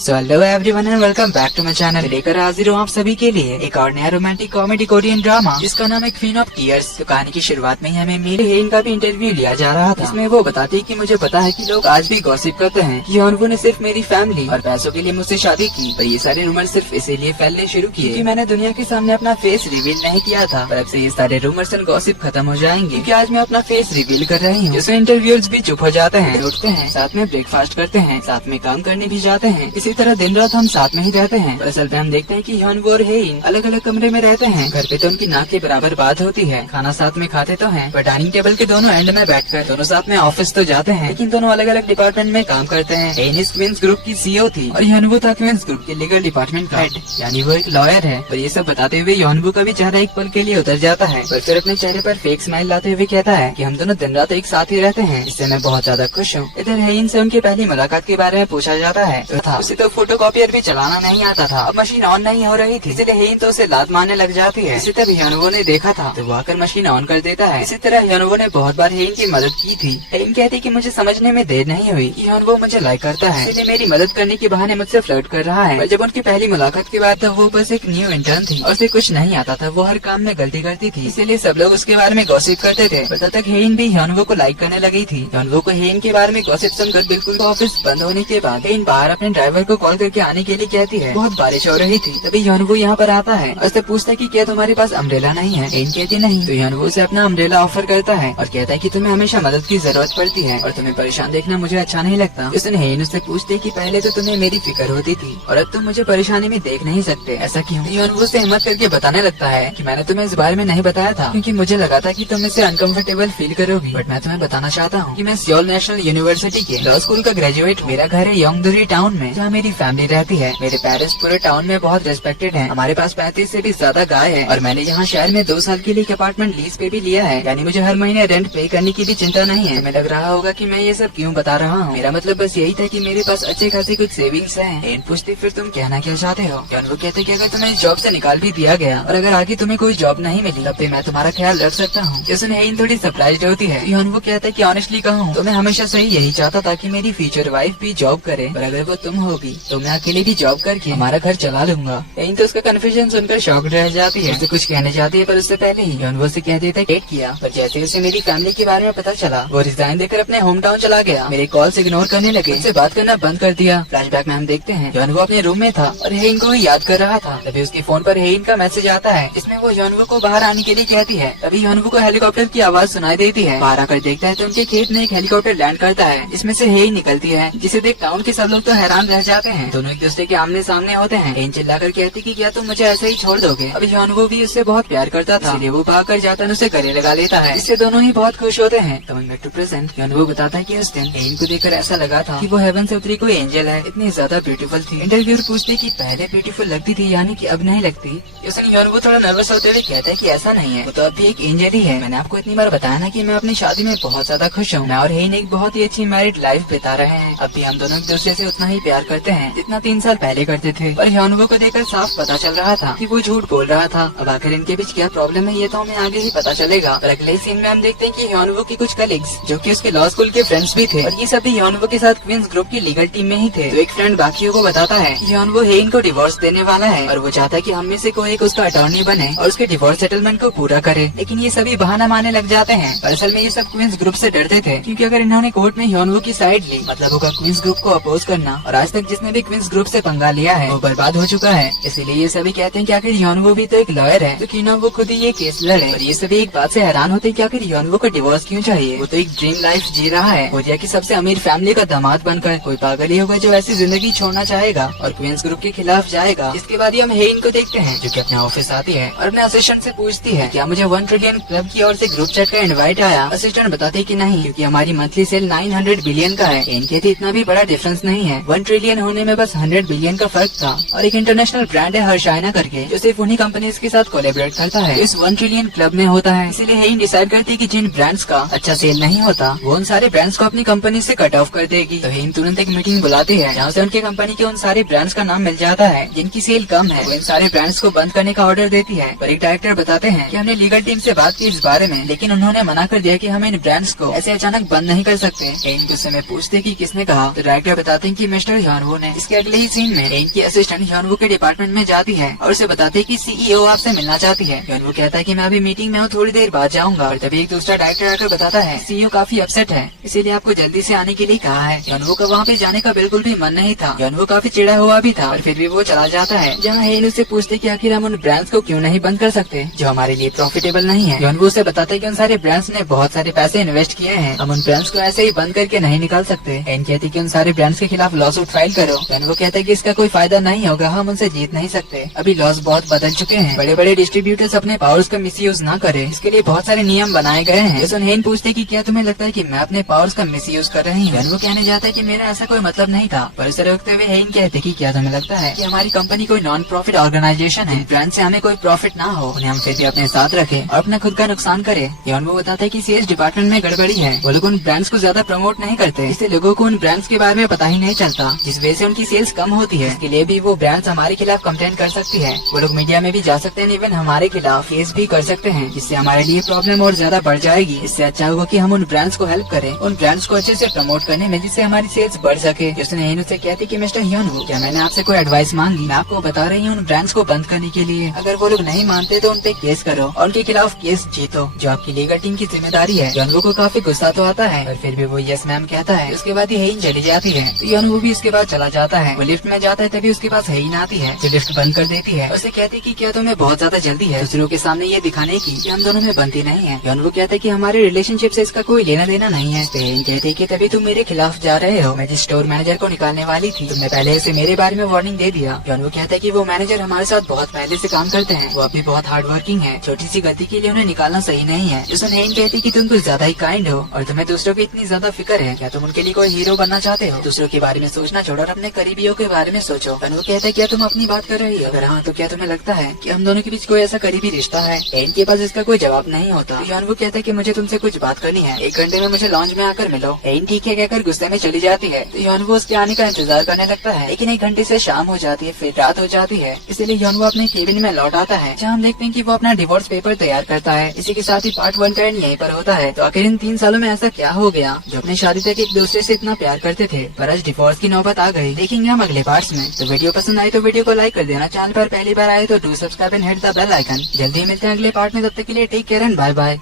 So hello everyone and welcome back to my channel. लेकर हाजिर हूँ आप सभी के लिए एक और नया रोमांटिक कॉमेडी कोरियन ड्रामा जिसका नाम है क्वीन ऑफ टीयर्स। तो कहानी की शुरुआत में ही हमें मेरे हेन का भी इंटरव्यू लिया जा रहा था। इसमें वो बताती है कि मुझे पता है कि लोग आज भी गॉसिप करते हैं कि योनवू ने सिर्फ मेरी फैमिली और पैसों के लिए मुझसे शादी की, पर ये सारे रूमर सिर्फ इसीलिए फैलने शुरू किए कि मैंने दुनिया के सामने अपना फेस रिवील नहीं किया था। पर अब से ये सारे रूमर्स एंड गॉसिप खत्म हो जाएंगे क्योंकि आज मैं अपना फेस रिवील कर रही हूँ। जिसमें इंटरव्यूअर्स भी चुप हो जाते हैं, उठते हैं, साथ में ब्रेकफास्ट करते हैं, साथ में काम करने भी जाते हैं। इसी तरह दिन रात हम साथ में ही रहते हैं। पर असल में हम देखते हैं कि योनवू और हेइन अलग अलग कमरे में रहते हैं। घर पे तो उनकी नाक के बराबर बात होती है, खाना साथ में खाते तो हैं, पर डाइनिंग टेबल के दोनों एंड में बैठकर दोनों साथ में ऑफिस तो जाते हैं, लेकिन दोनों अलग अलग डिपार्टमेंट में काम करते हैं। हेइन इस क्वींस ग्रुप की सीईओ थी और योनवू था क्वींस ग्रुप के लीगल डिपार्टमेंट का हेड, यानी वो एक लॉयर है। पर ये सब बताते हुए योनवू का भी चेहरा एक पल के लिए उतर जाता है, पर फिर अपने चेहरे पर फेक स्माइल लाते हुए कहता है कि हम दोनों दिन रात एक साथ ही रहते हैं, इससे मैं बहुत ज्यादा खुश हूँ। इधर हेइन से उनकी पहली मुलाकात के बारे में पूछा जाता है। उसे तो फोटोकॉपियर भी चलाना नहीं आता था, अब मशीन ऑन नहीं हो रही थी, इसलिए हेइन तो उसे लात मारने लग जाती है। इसी तरह योनवू ने देखा था तो वो आकर मशीन ऑन कर देता है। इसी तरह योनवू ने बहुत बार हेइन की मदद की थी। हेइन कहती कि मुझे समझने में देर नहीं हुई कि योनवू मुझे लाइक करता है, इसलिए मेरी मदद करने के बहाने मुझसे फ्लर्ट कर रहा है। पर जब उनकी पहली मुलाकात के बाद वो बस एक न्यू इंटर्न थी और उसे कुछ नहीं आता था, वो हर काम में गलती करती थी, इसीलिए सब लोग उसके बारे में गॉसिप करते थे। तब तक हेइन भी योनवू को लाइक करने लगी थी। योनवू को हेइन के बारे में गॉसिप सुनकर बिल्कुल ऑफिस बंद होने के बाद हेइन बाहर अपने ड्राइवर को कॉल करके आने के लिए कहती है। बहुत बारिश हो रही थी, तभी योनवू यहाँ पर आता है और उससे पूछता है कि क्या तुम्हारे पास अम्ब्रेला नहीं है। हेइन कहती नहीं, तो योनवू से अपना अम्ब्रेला ऑफर करता है और कहता है कि तुम्हें हमेशा मदद की जरूरत पड़ती है और तुम्हें परेशान देखना मुझे अच्छा नहीं लगता। इसने हेइन उससे पूछते कि पहले तो तुम्हें मेरी फिक्र होती थी और अब तुम मुझे परेशानी में देख नहीं सकते, ऐसा क्यों? योनवू से हिम्मत करके बताने लगता है कि मैंने तुम्हें इस बारे में नहीं बताया था क्योंकि मुझे लगा था कि तुम इससे अनकंफर्टेबल फील करोगी, बट मैं तुम्हें बताना चाहता हूँ कि मैं सियोल नेशनल यूनिवर्सिटी के लॉ स्कूल का ग्रेजुएट। मेरा घर है योंगदोरी टाउन में, जहाँ मेरी फैमिली रहती है। मेरे पेरेंट्स पूरे टाउन में बहुत रिस्पेक्टेड हैं। हमारे पास 35 से भी ज्यादा गाय है और मैंने यहाँ शहर में 2 साल के लिए एक अपार्टमेंट लीज पे भी लिया है, यानी मुझे हर महीने रेंट पे करने की भी चिंता नहीं है। तुम्हें लग रहा होगा कि मैं ये सब क्यों बता रहा हूँ, मेरा मतलब बस यही था कि मेरे पास अच्छे खासी कुछ सेविंग्स हैं। हेइन पूछती फिर तुम कहना क्या चाहते हो? योनवू कहते कि अगर तुम्हें इस जॉब से निकाल भी दिया गया और अगर आगे तुम्हें कोई जॉब नहीं मिली तब भी मैं तुम्हारा ख्याल रख सकता हूँ। जैसे हेइन थोड़ी सरप्राइज्ड होती है। योनवू कहता है कि ऑनेस्टली कहूँ तो मैं हमेशा से यही चाहता था कि मेरी फ्यूचर वाइफ भी जॉब करे, पर अगर वो तुम होगी तो मैं अकेले भी जॉब करके हमारा घर चला लूंगा। हेइन तो उसका कन्फ्यूजन सुनकर शॉक्ड रह जाती है, उसे कुछ कहने जाती है पर उससे पहले ही योनवू से कह देता है डेट किया। पर जैसे उसे मेरी फैमिली के बारे में पता चला वो रिजाइन देकर अपने होम टाउन चला गया। मेरे कॉल्स इग्नोर करने लगे, उससे बात करना बंद कर दिया। फ्लैशबैक में हम देखते हैं योनवू अपने रूम में था और हेइन को ही याद कर रहा था। तभी उसके फोन पर हेइन का मैसेज आता है, इसमें वो योनवू को बाहर आने के लिए कहती है। तभी योनवू को हेलीकॉप्टर की आवाज सुनाई देती है। बाहर आकर देखता है तो उनके खेत में एक हेलीकॉप्टर लैंड करता है, जिसमें से हेइन निकलती है, जिसे देख टाउन के सब लोग तो हैरान रह जाते हैं। दोनों एक दूसरे के आमने सामने होते हैं। हेइन चिल्लाकर कहती कि क्या तुम मुझे ऐसे ही छोड़ दोगे? अभी योनवू भी उससे बहुत प्यार करता था, इसलिए वो भागकर जाता है उसे गले लगा लेता है, इससे दोनों ही बहुत खुश होते हैं। तो बैक टू प्रेजेंट योनवू बताता है कि उस दिन हेइन को देखकर ऐसा लगा था कि वो हेवन से उतरी कोई एंजल है, इतनी ज्यादा ब्यूटीफुल थी। इंटरव्यूअर पूछते कि पहले ब्यूटीफुल लगती थी यानी कि अब नहीं लगती। उसने योनवू थोड़ा नर्वस होते हुए कहता है कि ऐसा नहीं है, वो तो अब भी एक एंजल ही है। मैंने आपको इतनी बार बताया ना कि मैं अपनी शादी में बहुत ज्यादा खुश हूँ। मैं और हेइन एक बहुत ही अच्छी मैरिड लाइफ बिता रहे हैं। अब भी हम दोनों एक दूसरे से उतना ही प्यार करते हैं जितना 3 साल पहले करते थे। और योनवू को देखकर साफ पता चल रहा था कि वो झूठ बोल रहा था। अब आखिर इनके बीच क्या प्रॉब्लम है ये तो हमें आगे ही पता चलेगा। और अगले सीन में हम देखते हैं कि योनवू की कुछ कलीग्स जो कि उसके लॉ स्कूल के फ्रेंड्स भी थे और ये सभी योनवू के साथ क्वींस ग्रुप की लीगल टीम में ही थे। तो एक फ्रेंड बाकियों को बताता है कि योनवू हेइन को डिवोर्स देने वाला है और वो चाहता है कि हम में से कोई एक उसका अटॉर्नी बने और उसके डिवोर्स सेटलमेंट को पूरा करे। लेकिन ये सभी बहाना मारने लग जाते हैं। असल में ये सब क्वींस ग्रुप से डरते थे क्योंकि अगर इन्होंने कोर्ट में योनवू की साइड ली मतलब होगा क्वींस ग्रुप को अपोज करना, और आज तक जिसने भी क्वींस ग्रुप से पंगा लिया है वो बर्बाद हो चुका है। इसीलिए ये सभी कहते हैं कि आखिर योनवू भी तो एक लॉयर है तो क्यों ना वो खुद ही ये केस लड़े। और ये सभी एक बात से हैरान होते हैं कि आखिर योनवू को डिवोर्स क्यों चाहिए? वो तो एक ड्रीम लाइफ जी रहा है, कोरिया की सबसे अमीर फैमिली का दामाद बनकर। कोई पागल ही होगा जो ऐसी जिंदगी छोड़ना चाहेगा और क्वींस ग्रुप के खिलाफ जाएगा। इसके बाद ही हम हेइन को देखते हैं जो कि अपने ऑफिस आती है और अपने असिस्टेंट से पूछती है क्या मुझे 1 ट्रिलियन क्लब की ओर से ग्रुप चैट का इनवाइट आया? असिस्टेंट बताते कि नहीं क्योंकि हमारी मंथली सेल 900 बिलियन का है। हेइन कहती इतना भी बड़ा डिफरेंस नहीं है, 1 ट्रिलियन होने में बस 100 बिलियन का फर्क था। और एक इंटरनेशनल ब्रांड है हर्षाइना करके जो सिर्फ उन्हीं कंपनीज के साथ कोलैबोरेट करता है, इस 1 ट्रिलियन क्लब में होता है। इसीलिए हेइन डिसाइड करती है कि जिन ब्रांड्स का अच्छा सेल नहीं होता वो उन सारे ब्रांड्स को अपनी कंपनी से कट ऑफ कर देगी। तो हेइन तुरंत एक मीटिंग बुलाती है जहाँ से उनकी कंपनी के उन सारे ब्रांड्स का नाम मिल जाता है जिनकी सेल कम है। वो इन सारे ब्रांड्स को बंद करने का ऑर्डर देती है। पर एक डायरेक्टर बताते हैं कि हमने लीगल टीम से बात की इस बारे में, लेकिन उन्होंने मना कर दिया कि हम इन ब्रांड्स को ऐसे अचानक बंद नहीं कर सकते। हेइन गुस्से में पूछते कि किसने कहा, तो डायरेक्टर बताते हैं कि मिस्टर योनवू यनवू ने। इसके अगले ही सीन में हेन की असिस्टेंट यनवू के डिपार्टमेंट में जाती है और उसे बताते है कि CEO आपसे मिलना चाहती है। यनवू कहता है कि मैं अभी मीटिंग में हूँ, थोड़ी देर बाद जाऊंगा। और तभी एक दूसरा डायरेक्टर आकर बताता है CEO काफी अपसेट है, इसीलिए आपको जल्दी से आने के लिए कहा है। यनवू का वहाँ पे जाने का बिल्कुल भी मन नहीं था। यनवू काफी चिढ़ा हुआ भी था और फिर भी वो चला जाता है। जहाँ हेन उससे पूछते कि आखिर हम उन ब्रांड्स को क्यों नहीं बंद कर सकते जो हमारे लिए प्रॉफिटेबल नहीं है। यनवू उसे बताता है कि उन सारे ब्रांड्स ने बहुत सारे पैसे इन्वेस्ट किए हैं, हम उन ब्रांड्स को ऐसे ही बंद करके नहीं निकाल सकते। हेन कहती है कि उन सारे ब्रांड्स के खिलाफ लॉ सूट फाइल करो। यनवू कहता है कि इसका कोई फायदा नहीं होगा, हम उनसे जीत नहीं सकते, अभी लॉस बहुत बदल चुके हैं, बड़े बड़े डिस्ट्रीब्यूटर्स अपने पावर्स का मिसयूज ना करें, इसके लिए बहुत सारे नियम बनाए गए हैं। जैसे हेन पूछते कि क्या तुम्हें लगता है कि मैं अपने पावर्स का मिसयूज कर रही हूँ। यनवू कहने जाता है कि मेरा ऐसा कोई मतलब नहीं था, पर उसे रोकते हुए हेन कहते कि क्या तुम्हें लगता है कि हमारी कंपनी कोई नॉन प्रॉफिट ऑर्गेनाइजेशन है, ब्रांड से हमें कोई प्रॉफिट ना हो, उन्हें हम फिर भी अपने साथ रखें और अपना खुद का नुकसान करें। यनवू बताता है कि सेल्स डिपार्टमेंट में गड़बड़ी है, वो लोग उन ब्रांड्स को ज्यादा प्रमोट नहीं करते, इससे लोगों को उन ब्रांड्स के बारे में पता ही नहीं चलता, जिस वजह से उनकी सेल्स कम होती है। इसके लिए भी वो ब्रांड्स हमारे खिलाफ कंप्लेंट कर सकती है, वो लोग मीडिया में भी जा सकते हैं, इवन हमारे खिलाफ केस भी कर सकते हैं, जिससे हमारे लिए प्रॉब्लम और ज्यादा बढ़ जाएगी। इससे अच्छा होगा कि हम उन ब्रांड्स को हेल्प करें, उन ब्रांड्स को अच्छे से प्रमोट करने में, जिससे हमारी सेल्स बढ़ सके। उसने हेन से कहती कि मिस्टर यनवू, क्या मैंने आपसे कोई एडवाइस मांगी? मैं आपको बता रही हूँ उन ब्रांड्स को बंद करने के लिए, अगर वो लोग नहीं मानते तो उन पे केस करो और उनके खिलाफ केस जीतो, जो आपकी लीगल टीम की जिम्मेदारी है। यनवू को काफी गुस्सा तो आता है, पर फिर भी वो यस मैम कहता है। उसके बाद हेन चली जाती है, तो यनवू भी उसके बाद चला जाता है। वो लिफ्ट में जाता है, तभी उसके पास हेन आती है जो लिफ्ट बंद कर देती है। उसे कहती है कि क्या तुम्हें बहुत ज्यादा जल्दी है दूसरों के सामने ये दिखाने की कि हम दोनों में बनती नहीं है। यनवू कहता है कि हमारे रिलेशनशिप से इसका कोई लेना देना नहीं है। हेन कहते हैं कि तभी तुम मेरे खिलाफ जा रहे हो, मैं जिस स्टोर मैनेजर को निकालने वाली थी तुमने पहले से मेरे बारे में वार्निंग दे दिया। यनवू कहता है कि वो मैनेजर हमारे साथ बहुत पहले से काम करते हैं, वो अभी बहुत हार्ड वर्किंग है, छोटी सी गलती के लिए उन्हें निकालना सही नहीं है। जिसमें हेन कहती है कि तुम कुछ ज्यादा ही काइंड हो और तुम्हें दूसरों की इतनी ज्यादा फिक्र है, क्या तुम उनके लिए कोई हीरो बनना चाहते हो? दूसरों के बारे में सोचना छोड़ो और अपने करीबियों के बारे में सोचो। यनवू कहता है क्या तुम अपनी बात कर रही हो? अगर हाँ तो क्या तुम्हें लगता है कि हम दोनों के बीच कोई ऐसा करीबी रिश्ता है? हेन के पास इसका कोई जवाब नहीं होता। यनवू कहता है कि मुझे तुमसे कुछ बात करनी है, 1 घंटे में मुझे लॉन्च में आकर मिलो। हेन ठीक है कहकर गुस्से में चली जाती है, तो यनवू उसके आने का इंतजार करने लगता है, लेकिन 1 घंटे से शाम हो जाती है, फिर रात हो जाती है। इसीलिए यनवू अपने केबिन में लौट आता है, जहाँ हम देखते हैं कि वो अपना डिवोर्स पेपर तैयार करता है। इसी के साथ ही पार्ट 1 का एंड यहीं पर होता है। तो आखिर इन 3 सालों में ऐसा क्या हो गया जो अपनी शादी तक एक दूसरे से इतना प्यार करते थे, पर आज डिवोर्स की नौबत आ गई? देखेंगे हम अगले पार्ट्स में। तो वीडियो पसंद आई तो वीडियो को लाइक कर देना, चैनल पर पहली बार आए तो do subscribe and hit the bell icon. जल्दी मिलते हैं अगले पार्ट में, तब तक के लिए take care and bye bye.